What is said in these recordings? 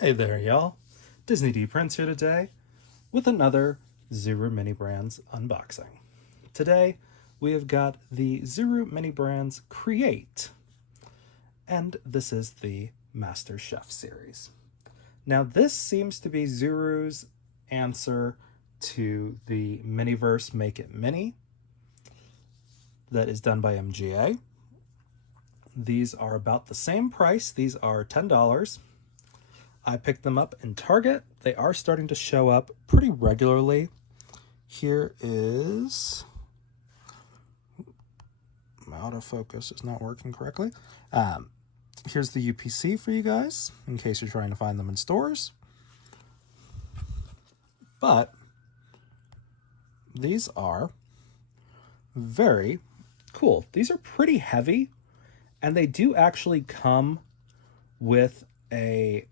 Hey there, y'all. Disney D Prince here today with another Zuru Mini Brands unboxing. Today, we have got the Zuru Mini Brands Create, and this is the MasterChef series. Now, this seems to be Zuru's answer to the Miniverse Make It Mini that is done by MGA. These are about the same price. These are $10. I picked them up in Target. They are starting to show up pretty regularly. Here is... my autofocus is not working correctly. Here's the UPC for you guys, in case you're trying to find them in stores. But these are very cool. These are pretty heavy, and they do actually come with a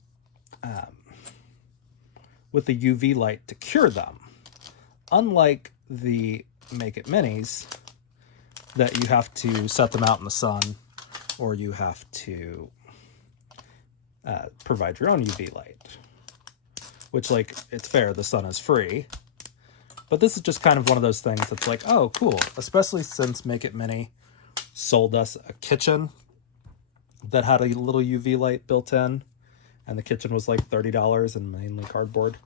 UV light to cure them. Unlike the Make It Minis, that you have to set them out in the sun, or you have to provide your own UV light. Which, like, it's fair, the sun is free. But this is just kind of one of those things that's like, oh, cool. Especially since Make It Mini sold us a kitchen that had a little UV light built in. And the kitchen was like $30 and mainly cardboard.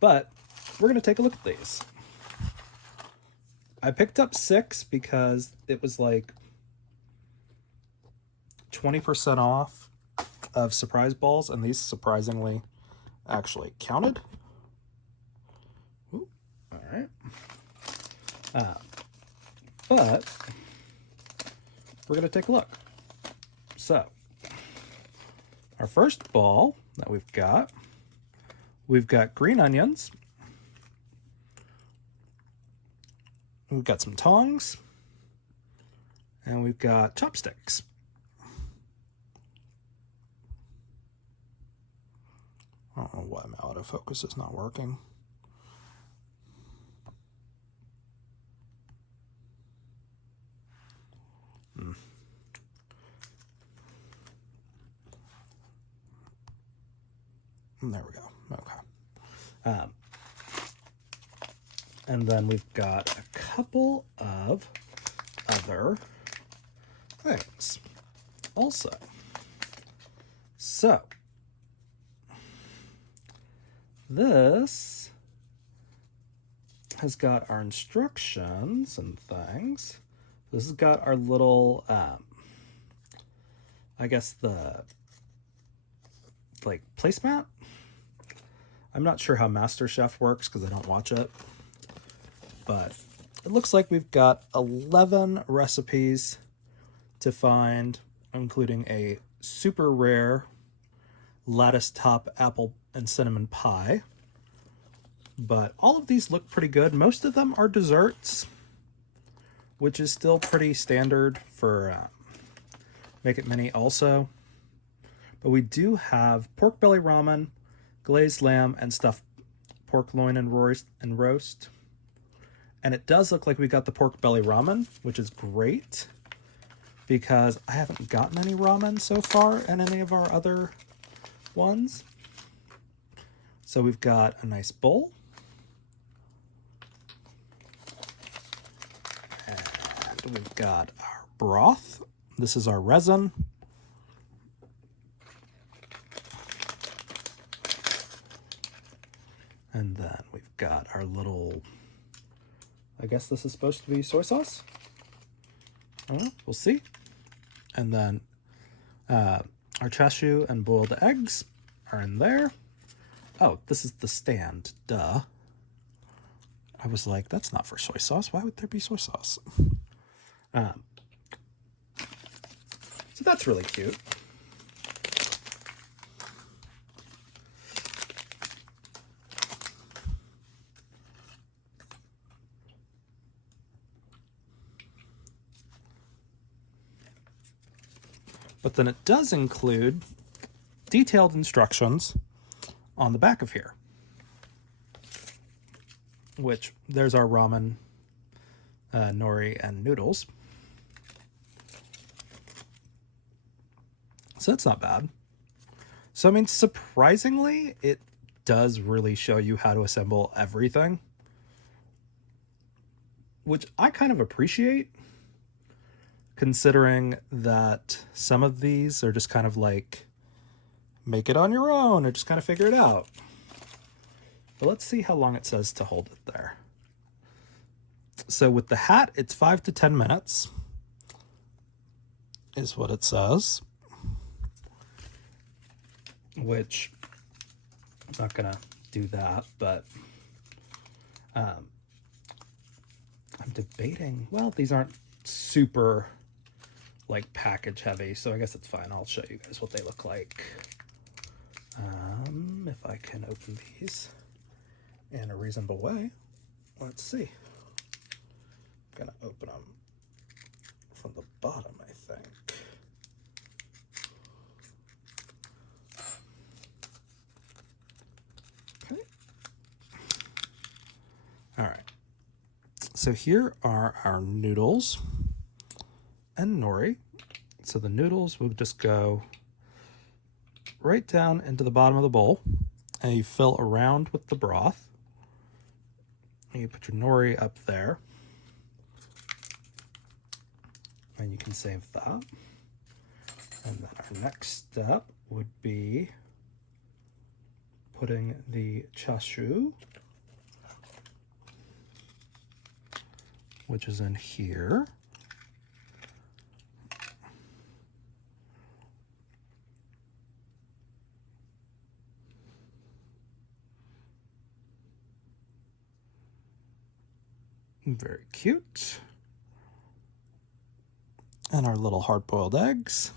But we're going to take a look at these. I picked up 6 because it was like 20% off of surprise balls. And these surprisingly actually counted. Ooh, all right. But we're going to take a look. So, our first ball that we've got green onions. We've got some tongs. And we've got chopsticks. I don't know why my autofocus is not working. There we go. Okay. And then we've got a couple of other things also. So, this has got our instructions and things. This has got our little, I guess the, like, placemat. I'm not sure how MasterChef works because I don't watch it, but it looks like we've got 11 recipes to find, including a super rare lattice top apple and cinnamon pie. But all of these look pretty good. Most of them are desserts, which is still pretty standard for Make It Mini also. But we do have pork belly ramen, glazed lamb, and stuffed pork loin and roast. And it does look like we got the pork belly ramen, which is great because I haven't gotten any ramen so far in any of our other ones. So we've got a nice bowl. And we've got our broth. This is our resin. And then we've got our little, I guess this is supposed to be soy sauce. I don't know, we'll see. And then our chashu and boiled eggs are in there. Oh, this is the stand, duh. I was like, that's not for soy sauce. Why would there be soy sauce? So that's really cute. But then it does include detailed instructions on the back of here. Which, there's our ramen, nori, and noodles. So that's not bad. So, I mean, surprisingly, it does really show you how to assemble everything, which I kind of appreciate, considering that some of these are just kind of like, make it on your own or just kind of figure it out. But let's see how long it says to hold it there. So with the hat, it's 5 to 10 minutes is what it says, which I'm not gonna do that, but I'm debating, well, these aren't super like package heavy, so I guess it's fine. I'll show you guys what they look like. If I can open these in a reasonable way. Let's see. I'm gonna open them from the bottom, I think. Okay. All right. So here are our noodles and nori. So the noodles will just go right down into the bottom of the bowl, and you fill around with the broth. And you put your nori up there, and you can save that. And then our next step would be putting the chashu, which is in here. Very cute. And our little hard-boiled eggs.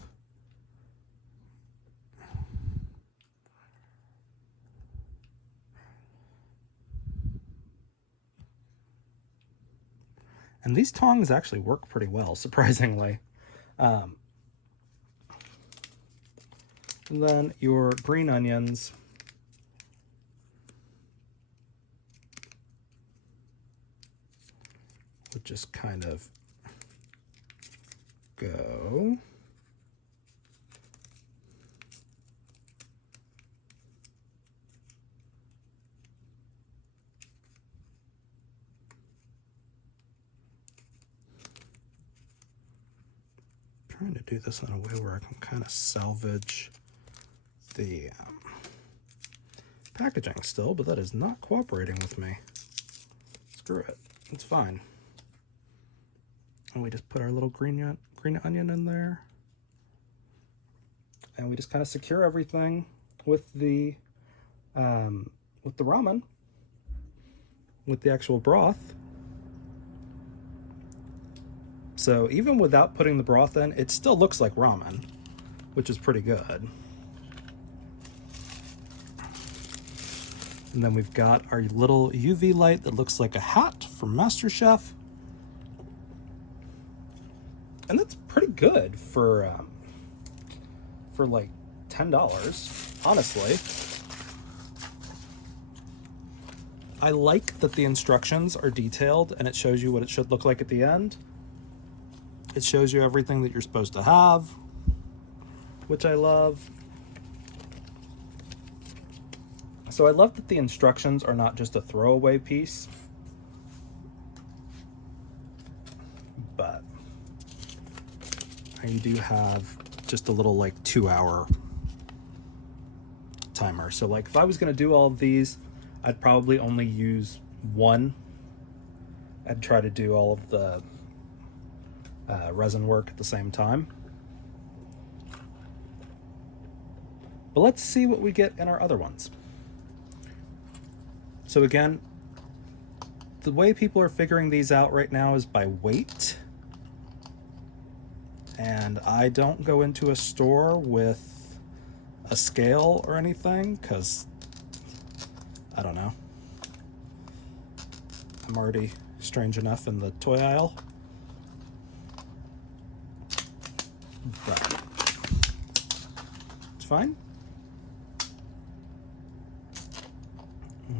And these tongs actually work pretty well, surprisingly. And then your green onions. Would just kind of go. Trying to do this in a way where I can kind of salvage the packaging still, but that is not cooperating with me. Screw it. It's fine. And we just put our little green onion in there. And we just kind of secure everything with the ramen, with the actual broth. So even without putting the broth in, it still looks like ramen, which is pretty good. And then we've got our little UV light that looks like a hat from MasterChef. And that's pretty good for like $10, honestly. I like that the instructions are detailed and it shows you what it should look like at the end. It shows you everything that you're supposed to have, which I love. So I love that the instructions are not just a throwaway piece, but you do have just a little like 2-hour timer. So like if I was going to do all of these, I'd probably only use one. I'd try to do all of the resin work at the same time. But let's see what we get in our other ones. So again, the way people are figuring these out right now is by weight. And I don't go into a store with a scale or anything because, I don't know. I'm already strange enough in the toy aisle. But it's fine.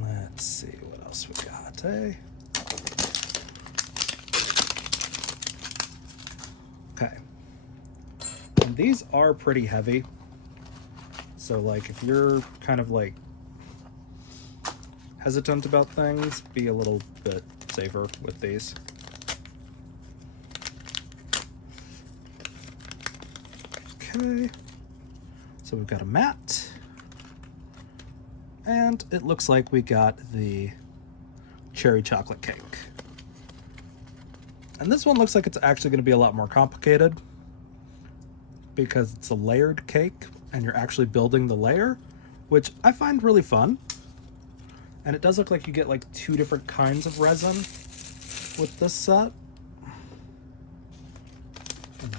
Let's see what else we got, eh? Okay. And these are pretty heavy. So like if you're kind of like hesitant about things, be a little bit safer with these. Okay, so we've got a mat, and it looks like we got the cherry chocolate cake. And this one looks like it's actually going to be a lot more complicated because it's a layered cake and you're actually building the layer, which I find really fun. And it does look like you get like 2 different kinds of resin with this set.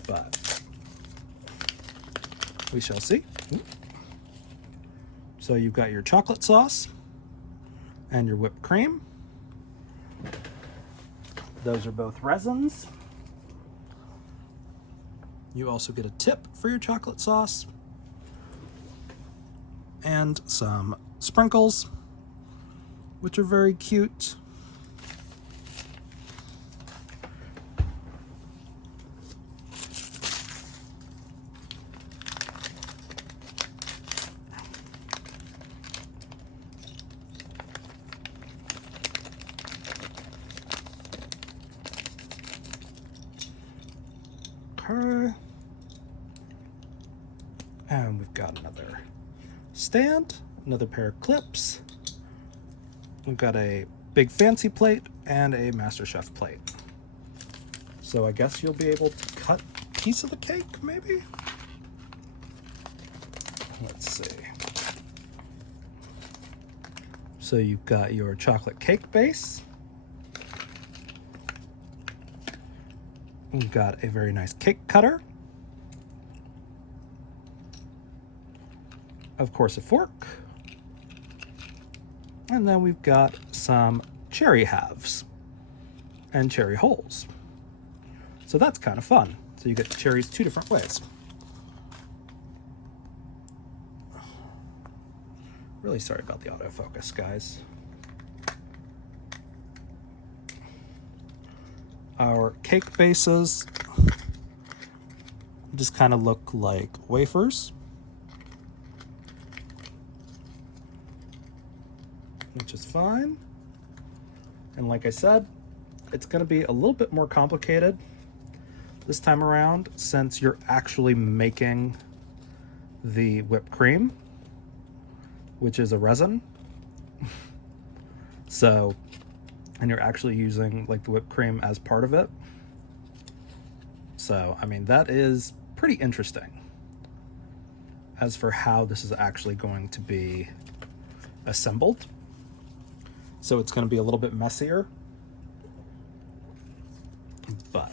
But we shall see. So you've got your chocolate sauce and your whipped cream. Those are both resins. You also get a tip for your chocolate sauce and some sprinkles, which are very cute. Okay. And we've got another stand, another pair of clips. We've got a big fancy plate and a MasterChef plate. So I guess you'll be able to cut a piece of the cake, maybe? Let's see. So you've got your chocolate cake base. We've got a very nice cake cutter. Of course, a fork. And then we've got some cherry halves and cherry holes. So that's kind of fun. So you get cherries 2 different ways. Really sorry about the autofocus, guys. Our cake bases just kind of look like wafers, which is fine. And like I said, it's going to be a little bit more complicated this time around since you're actually making the whipped cream, which is a resin. So, and you're actually using like the whipped cream as part of it. So, I mean, that is pretty interesting as for how this is actually going to be assembled. So it's going to be a little bit messier, but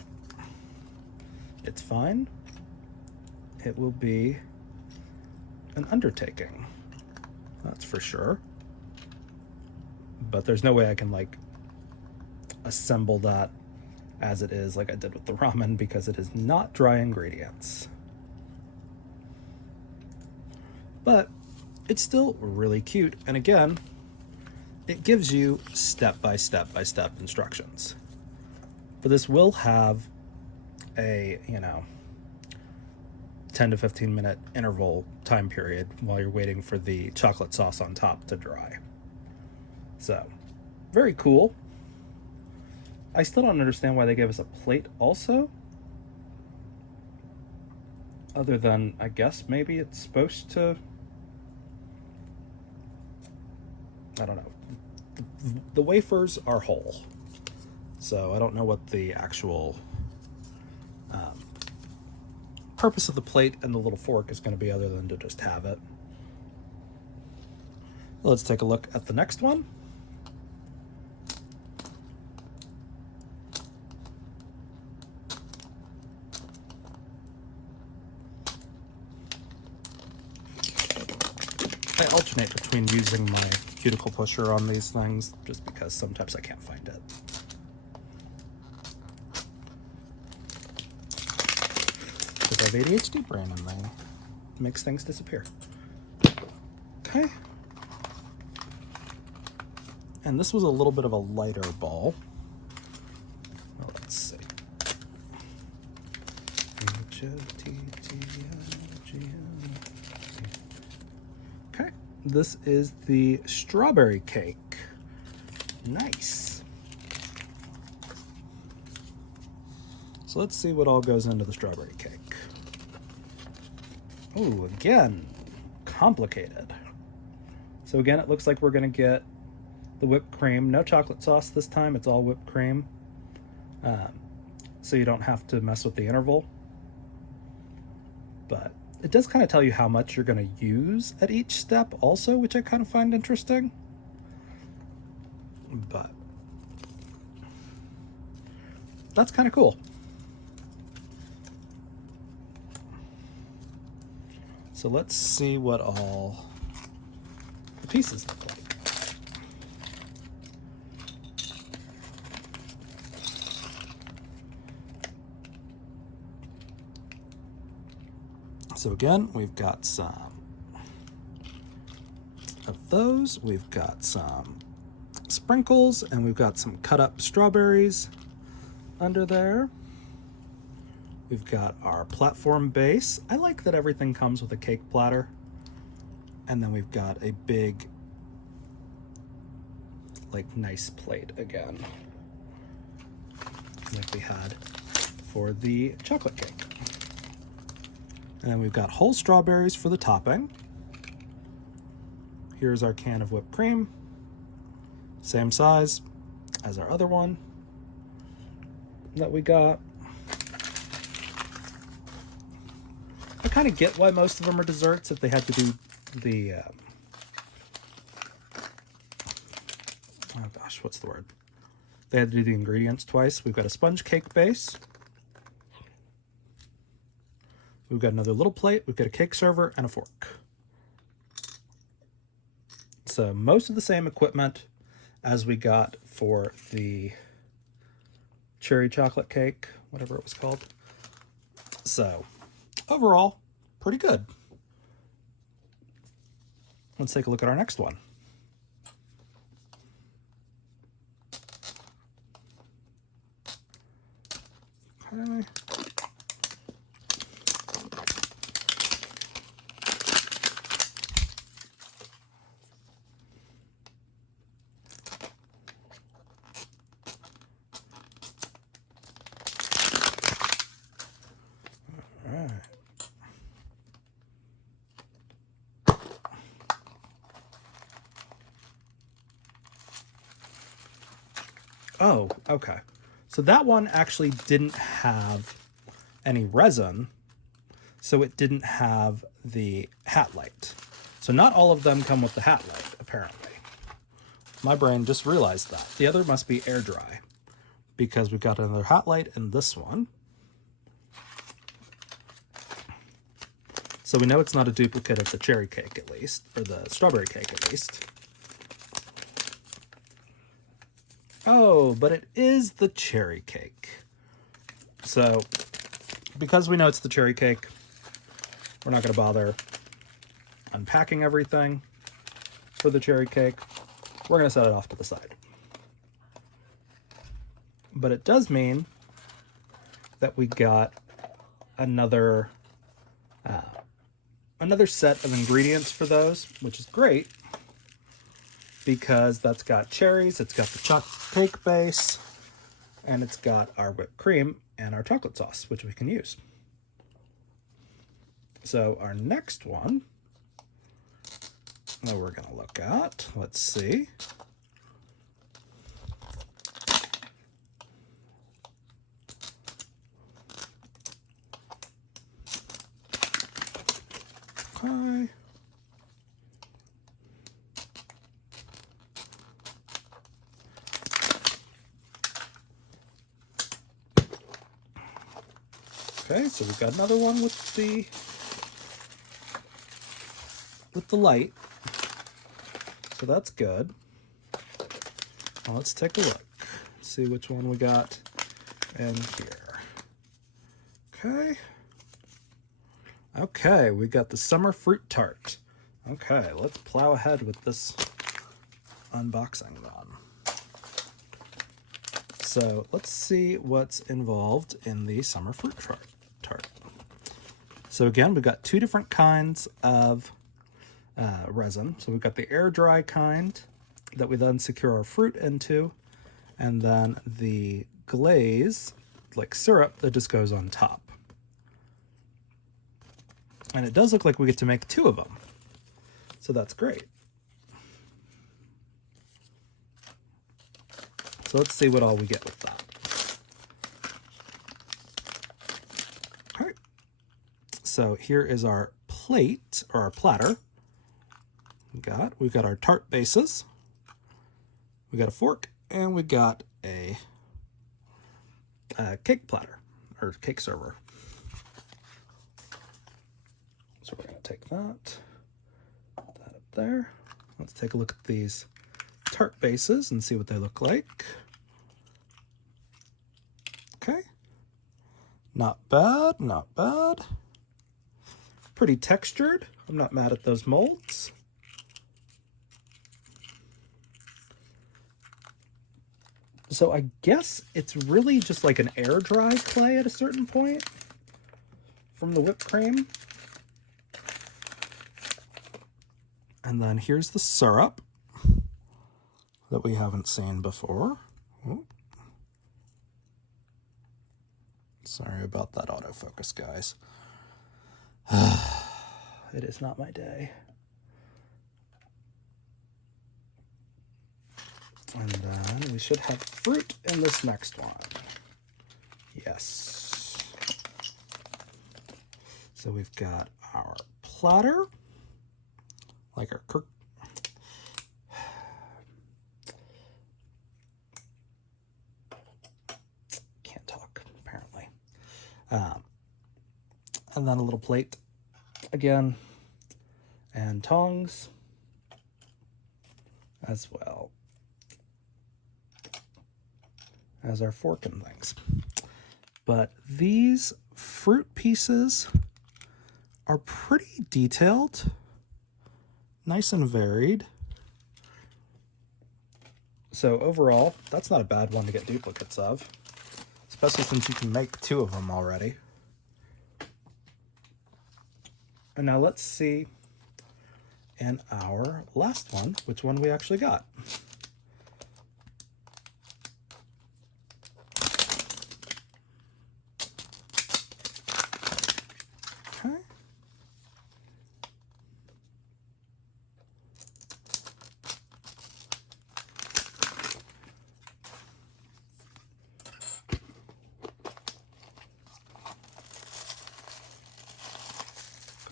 it's fine. It will be an undertaking, that's for sure. But there's no way I can like assemble that as it is like I did with the ramen because it is not dry ingredients. But it's still really cute, and again, it gives you step by step instructions. But this will have a, 10 to 15 minute interval time period while you're waiting for the chocolate sauce on top to dry. So, very cool. I still don't understand why they gave us a plate also. Other than, I guess, maybe it's supposed to... I don't know. The wafers are whole. So I don't know what the actual purpose of the plate and the little fork is going to be other than to just have it. Let's take a look at the next one. I alternate between using my cuticle pusher on these things just because sometimes I can't find it. Because I have ADHD brain and they makes things disappear. Okay. And this was a little bit of a lighter ball. Let's see. this is the strawberry cake. Nice. So let's see what all goes into the strawberry cake. Oh, again, complicated. So again, it looks like we're going to get the whipped cream. No chocolate sauce this time. It's all whipped cream. So you don't have to mess with the interval. But it does kind of tell you how much you're going to use at each step also, which I kind of find interesting. But that's kind of cool. So let's see what all the pieces look like. So again, we've got some of those. We've got some sprinkles, and we've got some cut up strawberries under there. We've got our platform base. I like that everything comes with a cake platter. And then we've got a big, like, nice plate again, like we had for the chocolate cake. And then we've got whole strawberries for the topping. Here's our can of whipped cream. Same size as our other one that we got. I kind of get why most of them are desserts if they had to do the, oh gosh, what's the word? They had to do the ingredients twice. We've got a sponge cake base. We've got another little plate. We've got a cake server and a fork. So most of the same equipment as we got for the cherry chocolate cake, whatever it was called. So overall, pretty good. Let's take a look at our next one. Okay. Oh, okay. So that one actually didn't have any resin, so it didn't have the hat light. So not all of them come with the hat light, apparently. My brain just realized that. The other must be air dry, because we've got another hat light in this one. So we know it's not a duplicate of the cherry cake, at least, or the strawberry cake, at least. Oh, but it is the cherry cake. So, because we know it's the cherry cake, we're not going to bother unpacking everything for the cherry cake. We're going to set it off to the side. But it does mean that we got another set of ingredients for those, which is great, because that's got cherries, it's got the chocolate cake base, and it's got our whipped cream and our chocolate sauce, which we can use. So our next one that we're going to look at, let's see. Okay. Okay, so we've got another one with the light. So that's good. Now let's take a look. See which one we got in here. Okay. Okay, we got the summer fruit tart. Okay, let's plow ahead with this unboxing then. So let's see what's involved in the summer fruit tart. So again, we've got two different kinds of resin. So we've got the air dry kind that we then secure our fruit into, and then the glaze, like syrup, that just goes on top. And it does look like we get to make 2 of them. So that's great. So let's see what all we get with that. All right. So here is our plate, or our platter. We've got our tart bases. We got a fork, and we got a cake platter, or cake server. So we're going to take that up there. Let's take a look at these tart bases and see what they look like. Okay. Not bad, not bad. Pretty textured. I'm not mad at those molds. So I guess it's really just like an air dry clay at a certain point from the whipped cream. And then here's the syrup that we haven't seen before. Ooh. Sorry about that autofocus, guys. It is not my day. And then we should have fruit in this next one. Yes. So we've got our platter, like our can't talk, apparently. And then a little plate again, and tongs as well as our fork and things. But these fruit pieces are pretty detailed, nice and varied. So overall, that's not a bad one to get duplicates of, especially since you can make 2 of them already. And now let's see in our last one, which one we actually got. Okay.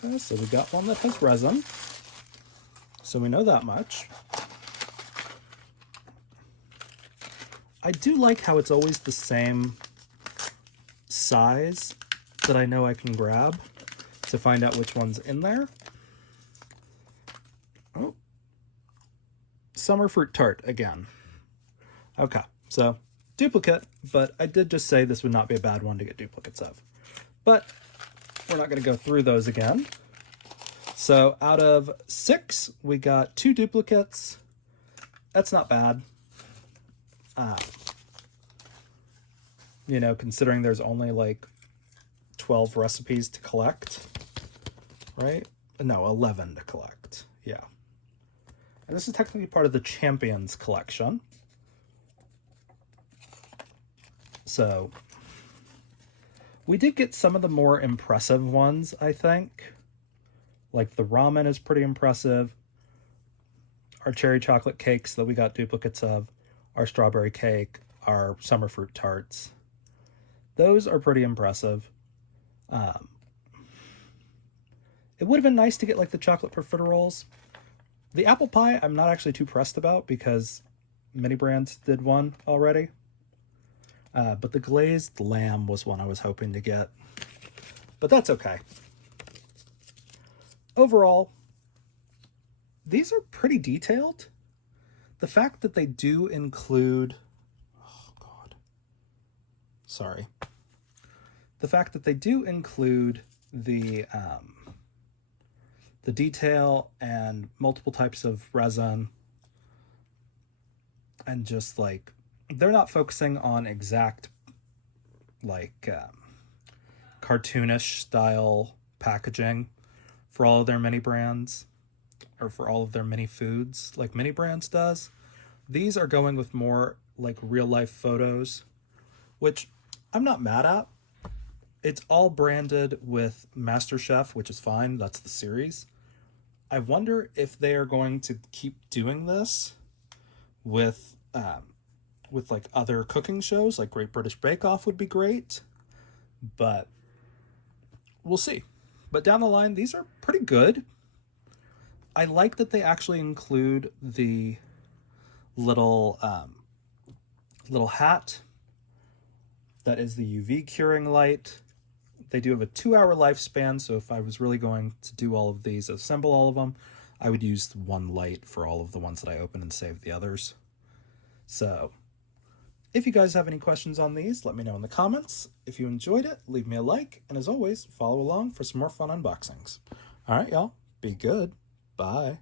Okay, so we got one that has resin. So we know that much. I do like how it's always the same size that I know I can grab to find out which one's in there. Oh, summer fruit tart again. Okay, so duplicate, but I did just say this would not be a bad one to get duplicates of. But we're not going to go through those again. So out of 6, we got 2 duplicates. That's not bad. You know, considering there's only like 12 recipes to collect, right? No, 11 to collect. Yeah. And this is technically part of the Champions collection. So we did get some of the more impressive ones, I think. Like the ramen is pretty impressive. Our cherry chocolate cakes that we got duplicates of, our strawberry cake, our summer fruit tarts. Those are pretty impressive. It would have been nice to get like the chocolate profiteroles. The apple pie, I'm not actually too pressed about because many brands did one already. But the glazed lamb was one I was hoping to get. But that's okay. Overall, these are pretty detailed. The fact that they do include... Oh, God. Sorry. The fact that they do include the detail and multiple types of resin, and just like they're not focusing on exact like cartoonish style packaging for all of their many brands. or for all of their mini foods like Mini Brands does. These are going with more like real life photos, which I'm not mad at. It's all branded with MasterChef, which is fine. That's the series. I wonder if they are going to keep doing this with like other cooking shows, like Great British Bake Off would be great, but we'll see. But down the line, these are pretty good. I like that they actually include the little little hat that is the UV curing light. They do have a 2-hour lifespan, so if I was really going to do all of these, assemble all of them, I would use one light for all of the ones that I open and save the others. So if you guys have any questions on these, let me know in the comments. If you enjoyed it, leave me a like, and as always, follow along for some more fun unboxings. All right, y'all, be good. Bye.